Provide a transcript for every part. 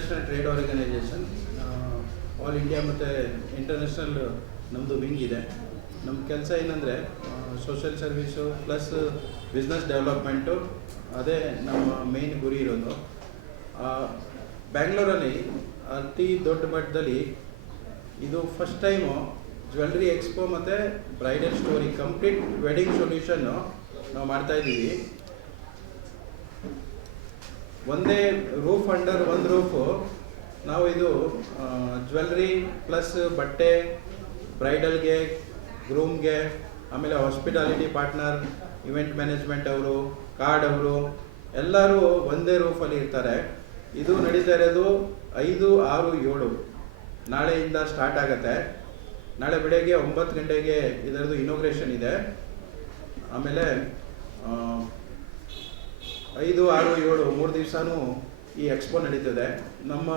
International trade organisation all India ಮತ್ತು international ನಮ್ಮದು wing ಇದೆ. ನಮ್ಮ ಕೆಲಸ ಏನಂದರೆ social service plus business development ಅದೇ ನಮ್ಮ ಮೇನ್ ಗುರಿ ಇರೋದು. ಬ್ಯಾಂಗ್ಳೂರಲ್ಲಿ ಅತಿ ದೊಡ್ಡ ಮಟ್ಟದಲ್ಲಿ ಇದು ಫಸ್ಟ್ ಟೈಮು ಜ್ಯುವೆಲ್ರಿ ಎಕ್ಸ್ಪೋ ಮತ್ತು bridal story complete wedding solution ನಾವು ಮಾಡ್ತಾ ಇದ್ದೀವಿ. ಒಂದೇ ರೂಫ್ ಅಂಡರ್ ಒಂದು ರೂಫು ನಾವು ಇದು ಜ್ಯುವೆಲ್ರಿ ಪ್ಲಸ್ ಬಟ್ಟೆ ಬ್ರೈಡಲ್ಗೆ ಗ್ರೂಮ್ಗೆ ಆಮೇಲೆ ಹಾಸ್ಪಿಟಾಲಿಟಿ ಪಾರ್ಟ್ನರ್ ಇವೆಂಟ್ ಮ್ಯಾನೇಜ್ಮೆಂಟ್ ಅವರು ಕಾರ್ಡ್ ಅವರು, ಎಲ್ಲರೂ ಒಂದೇ ರೂಫಲ್ಲಿ ಇರ್ತಾರೆ. ಇದು ನಡೀತಾ ಇರೋದು ಐದು, ಆರು, ಏಳು. ನಾಳೆಯಿಂದ ಸ್ಟಾರ್ಟ್ ಆಗುತ್ತೆ. ನಾಳೆ ಬೆಳಗ್ಗೆ ಒಂಬತ್ತು ಗಂಟೆಗೆ ಇದರದ್ದು ಇನೋಗ್ರೇಷನ್ ಇದೆ. ಆಮೇಲೆ ಐದು, ಆರು, ಏಳು, ಮೂರು ದಿವಸನೂ ಈ ಎಕ್ಸ್ಪೋ ನಡೀತದೆ. ನಮ್ಮ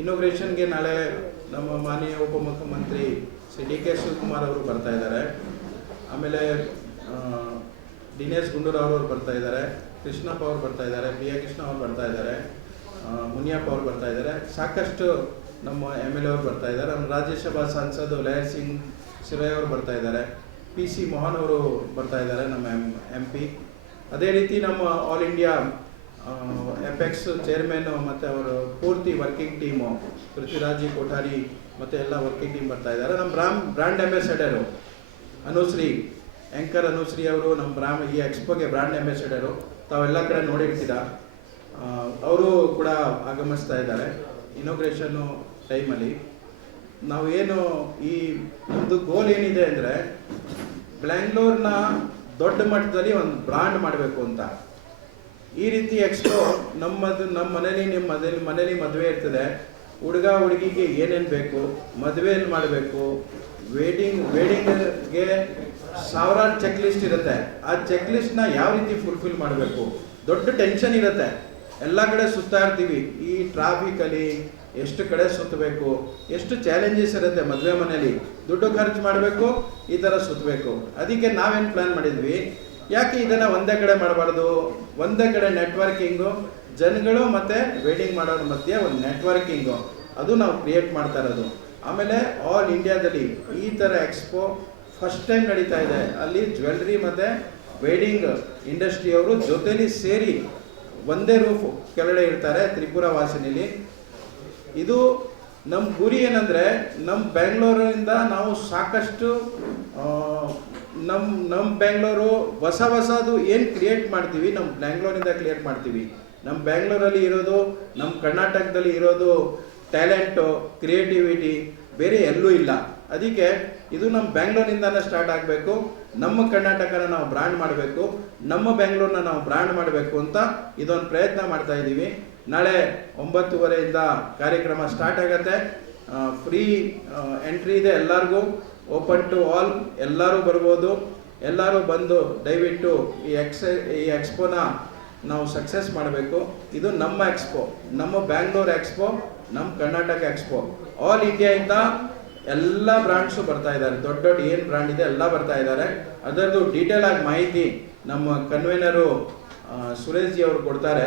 ಇನೋಗ್ರೇಷನ್ಗೆ ನಾಳೆ ನಮ್ಮ ಮಾನ್ಯ ಉಪಮುಖ್ಯಮಂತ್ರಿ ಶ್ರೀ ಡಿ ಕೆ ಶಿವಕುಮಾರ್ ಅವರು ಬರ್ತಾ ಇದ್ದಾರೆ. ಆಮೇಲೆ ದಿನೇಶ್ ಗುಂಡೂರಾವ್ ಅವರು ಬರ್ತಾ ಇದ್ದಾರೆ, ಕೃಷ್ಣಪ್ಪ ಅವರು ಬರ್ತಾ ಇದ್ದಾರೆ ಬಿ ಎ ಕೃಷ್ಣ ಅವರು ಬರ್ತಾ ಇದ್ದಾರೆ ಮುನಿಯಪ್ಪ ಅವರು ಬರ್ತಾ ಇದ್ದಾರೆ. ಸಾಕಷ್ಟು ನಮ್ಮ ಎಂ ಎಲ್ ಎ ಅವರು ಬರ್ತಾ ಇದ್ದಾರೆ. ನಮ್ಮ ರಾಜ್ಯಸಭಾ ಸಂಸದ ಲಯರ್ ಸಿಂಗ್ ಶಿರಯ್ ಅವರು ಬರ್ತಾ ಇದ್ದಾರೆ. ಪಿ ಸಿ ಮೋಹನ್ ಅವರು ಬರ್ತಾ ಇದ್ದಾರೆ, ನಮ್ಮ ಎಂ ಎಂ ಪಿ. ಅದೇ ರೀತಿ ನಮ್ಮ ಆಲ್ ಇಂಡಿಯಾ ಎಪೆಕ್ಸ್ ಚೇರ್ಮನ್ ಮತ್ತು ಅವರ ಪೂರ್ತಿ ವರ್ಕಿಂಗ್ ಟೀಮು ಪೃಥ್ವಿರಾಜಿ ಕೊಠಾರಿ ಮತ್ತು ಎಲ್ಲ ವರ್ಕಿಂಗ್ ಟೀಮ್ ಬರ್ತಾ ಇದ್ದಾರೆ. ನಮ್ಮ ಬ್ರಾಮ್ brand ambassador Anushree anchor Anushree ಅವರು ನಮ್ಮ ಬ್ರಾಮ್ ಈ ಎಕ್ಸ್ಪೋಗೆ ಬ್ರ್ಯಾಂಡ್ ಅಂಬಾಸಡರು ತಾವೆಲ್ಲ ಕಡೆ ನೋಡಿರ್ತೀರ? ಅವರು ಕೂಡ ಆಗಮಿಸ್ತಾ ಇದ್ದಾರೆ ಇನೋಗ್ರೇಷನ್ನು ಟೈಮಲ್ಲಿ ನಾವು ಏನು ಈ ನಮ್ಮದು ಗೋಲ್ ಏನಿದೆ ಅಂದರೆ ಬ್ಯಾಂಗ್ಳೂರ್ನ ದೊಡ್ಡ ಮಟ್ಟದಲ್ಲಿ ಒಂದು ಬ್ರಾಂಡ್ ಮಾಡಬೇಕು ಅಂತ. ಈ ರೀತಿ ಎಕ್ಸ್ಪೋ ನಮ್ಮದು ನಮ್ಮ ಮನೇಲಿ ನಿಮ್ಮ ಮನೇಲಿ ಮನೇಲಿ ಮದುವೆ ಇರ್ತದೆ. ಹುಡುಗ, ಹುಡುಗಿಗೆ ಏನೇನು ಬೇಕು, ಮದುವೆಯಲ್ಲಿ ಮಾಡಬೇಕು. ವೇಡಿಂಗ್ ವೇಡಿಂಗ್ಗೆ ಸಾವಿರಾರು ಚೆಕ್ ಲಿಸ್ಟ್ ಇರುತ್ತೆ. ಆ ಚೆಕ್ ಲಿಸ್ಟ್ನ ಯಾವ ರೀತಿ ಫುಲ್ಫಿಲ್ ಮಾಡಬೇಕು? ದೊಡ್ಡ ಟೆನ್ಷನ್ ಇರುತ್ತೆ. ಎಲ್ಲ ಕಡೆ ಸುತ್ತಾ ಇರ್ತೀವಿ ಈ ಟ್ರಾಫಿಕಲ್ಲಿ ಎಷ್ಟು ಕಡೆ ಸುತ್ತಬೇಕು, ಎಷ್ಟು ಚಾಲೆಂಜಸ್ ಇರುತ್ತೆ ಮದುವೆ ಮನೇಲಿ ದುಡ್ಡು ಖರ್ಚು ಮಾಡಬೇಕು, ಈ ಥರ ಸುತ್ತಬೇಕು. ಅದಕ್ಕೆ ನಾವೇನು ಪ್ಲ್ಯಾನ್ ಮಾಡಿದ್ವಿ? ಯಾಕೆ ಇದನ್ನು ಒಂದೇ ಕಡೆ ಮಾಡಬಾರ್ದು? ಒಂದೇ ಕಡೆ ನೆಟ್ವರ್ಕಿಂಗು ಜನಗಳು ಮತ್ತು ವೆಡ್ಡಿಂಗ್ ಮಾಡೋರ ಮಧ್ಯೆ ಒಂದು ನೆಟ್ವರ್ಕಿಂಗು ಅದು ನಾವು ಕ್ರಿಯೇಟ್ ಮಾಡ್ತಾ ಇರೋದು. ಆಮೇಲೆ ಆಲ್ ಇಂಡಿಯಾದಲ್ಲಿ ಈ ಥರ ಎಕ್ಸ್ಪೋ ಫಸ್ಟ್ ಟೈಮ್ ನಡೀತಾ ಇದೆ. ಅಲ್ಲಿ ಜ್ಯುವೆಲ್ರಿ ಮತ್ತು ವೆಡ್ಡಿಂಗ್ ಇಂಡಸ್ಟ್ರಿಯವರು ಜೊತೆಲಿ ಸೇರಿ ಒಂದೇ ರೂಫ್ ಕೆಳಗಡೆ ಇರ್ತಾರೆ ತ್ರಿಪುರ ವಾಸಿನಿಲಿ. ಇದು ನಮ್ಮ ಗುರಿ ಏನಂದರೆ ನಮ್ಮ ಬೆಂಗಳೂರಿನಿಂದ ನಾವು ಸಾಕಷ್ಟು ನಮ್ಮ ನಮ್ಮ ಬೆಂಗಳೂರು ಹೊಸ ಹೊಸದು ಏನು ಕ್ರಿಯೇಟ್ ಮಾಡ್ತೀವಿ ನಮ್ಮ ಬ್ಯಾಂಗ್ಳೂರಿಂದ ಕ್ರಿಯೇಟ್ ಮಾಡ್ತೀವಿ. ನಮ್ಮ ಬ್ಯಾಂಗ್ಳೂರಲ್ಲಿ ಇರೋದು ನಮ್ಮ ಕರ್ನಾಟಕದಲ್ಲಿ ಇರೋದು ಟ್ಯಾಲೆಂಟು ಕ್ರಿಯೇಟಿವಿಟಿ ಬೇರೆ ಎಲ್ಲೂ ಇಲ್ಲ. ಅದಕ್ಕೆ ಇದು ನಮ್ಮ ಬ್ಯಾಂಗ್ಳೂರಿಂದನೇ ಸ್ಟಾರ್ಟ್ ಆಗಬೇಕು. ನಮ್ಮ ಕರ್ನಾಟಕನ ನಾವು ಬ್ರ್ಯಾಂಡ್ ಮಾಡಬೇಕು. ನಮ್ಮ ಬೆಂಗಳೂರನ್ನ ನಾವು ಬ್ರ್ಯಾಂಡ್ ಮಾಡಬೇಕು ಅಂತ ಇದೊಂದು ಪ್ರಯತ್ನ ಮಾಡ್ತಾ ಇದ್ದೀವಿ. ನಾಳೆ ಒಂಬತ್ತುವರೆಯಿಂದ ಕಾರ್ಯಕ್ರಮ ಸ್ಟಾರ್ಟ್ ಆಗುತ್ತೆ. ಫ್ರೀ ಎಂಟ್ರಿ ಇದೆ ಎಲ್ಲರಿಗೂ. ಓಪನ್ ಟು ಆಲ್, ಎಲ್ಲರೂ ಬರ್ಬೋದು. ಎಲ್ಲರೂ ಬಂದು ದಯವಿಟ್ಟು ಈ ಎಕ್ಸ್, ಈ ಎಕ್ಸ್ಪೋನ ನಾವು ಸಕ್ಸಸ್ ಮಾಡಬೇಕು. ಇದು ನಮ್ಮ ಎಕ್ಸ್ಪೋ, ನಮ್ಮ ಬ್ಯಾಂಗ್ಳೂರ್ ಎಕ್ಸ್ಪೋ, ನಮ್ಮ ಕರ್ನಾಟಕ ಎಕ್ಸ್ಪೋ. ಆಲ್ ಇಂಡಿಯಾಯಿಂದ ಎಲ್ಲ ಬ್ರ್ಯಾಂಡ್ಸು ಬರ್ತಾ ಇದ್ದಾರೆ. ದೊಡ್ಡ ದೊಡ್ಡ ಏನು ಬ್ರ್ಯಾಂಡ್ ಇದೆ ಎಲ್ಲ ಬರ್ತಾ ಇದ್ದಾರೆ. ಅದರದ್ದು ಡೀಟೇಲ್ ಆಗಿ ಮಾಹಿತಿ ನಮ್ಮ ಕನ್ವೀನರು ಸುರೇಶ್ ಜಿ ಅವರು ಕೊಡ್ತಾರೆ.